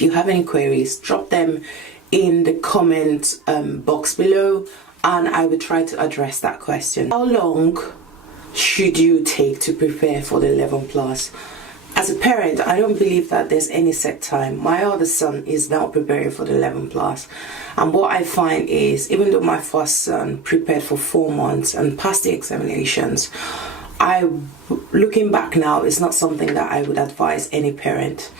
If you have any queries, drop them in the comment box below, and I will try to address that question. How long should you take to prepare for the 11 plus? As a parent, I don't believe that there's any set time. My other son is now preparing for the 11 plus, and what I find is, even though my first son prepared for 4 months and passed the examinations, looking back now, it's not something that I would advise any parent.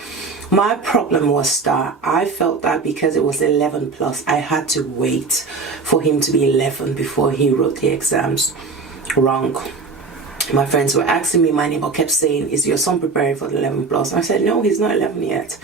My problem was that I felt that because it was 11 plus, I had to wait for him to be 11 before he wrote the exams. Wrong. My friends were asking me, my neighbor kept saying, is your son preparing for the 11 plus? And I said, no, he's not 11 yet.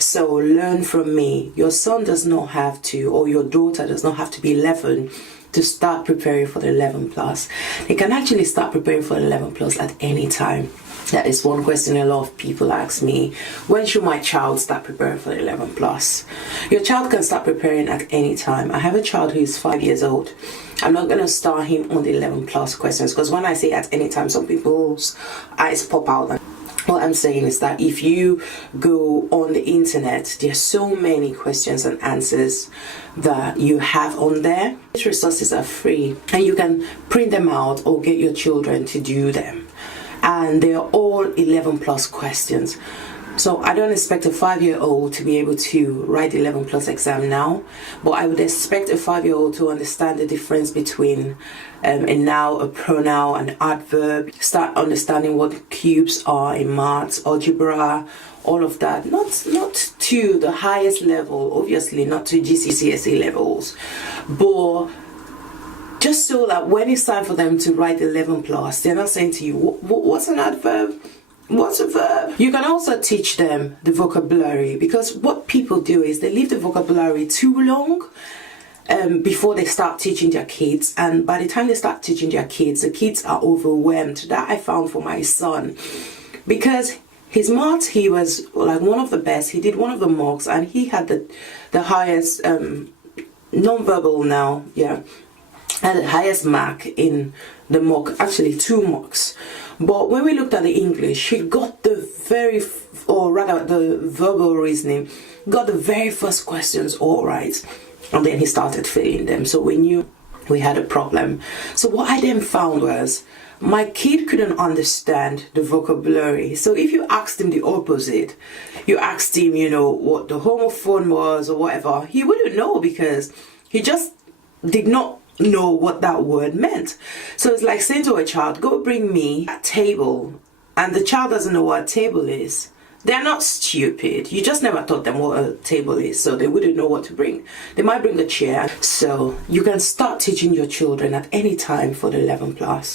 So learn from me. Your son does not have to, or your daughter does not have to be 11 to start preparing for the 11 plus. They can actually start preparing for the 11 plus at any time. That is one question a lot of people ask me. When should my child start preparing for the 11 plus? Your child can start preparing at any time. I have a child who is 5 years old. I'm not going to start him on the 11 plus questions, because when I say at any time, some people's eyes pop out. What I'm saying is that if you go on the internet, there are so many questions and answers that you have on there. These resources are free, and you can print them out or get your children to do them. And they are all 11 plus questions. So I don't expect a 5-year-old to be able to write the 11 plus exam now, but I would expect a 5-year-old to understand the difference between a noun, a pronoun, an adverb, start understanding what cubes are in maths, algebra, all of that. Not to the highest level, obviously not to GCSE levels, but just so that when it's time for them to write 11 plus, they're not saying to you, what's an adverb? What's a verb? You can also teach them the vocabulary, because what people do is they leave the vocabulary too long before they start teaching their kids, and by the time they start teaching their kids, the kids are overwhelmed. That I found for my son, because his maths, he was like one of the best. He did one of the mocks, and he had the highest non-verbal now, had the highest mark in the mock, actually 2 mocks. But when we looked at the English, he got the verbal reasoning, got the very first questions all right, and then he started failing them. So we knew we had a problem. So what I then found was, my kid couldn't understand the vocabulary. So if you asked him the opposite, you asked him, what the homophone was or whatever, he wouldn't know, because he just did not know what that word meant. So it's like saying to a child, go bring me a table, and the child doesn't know what a table is. They're not stupid. You just never taught them what a table is, so they wouldn't know what to bring. They might bring a chair. So you can start teaching your children at any time for the 11 plus.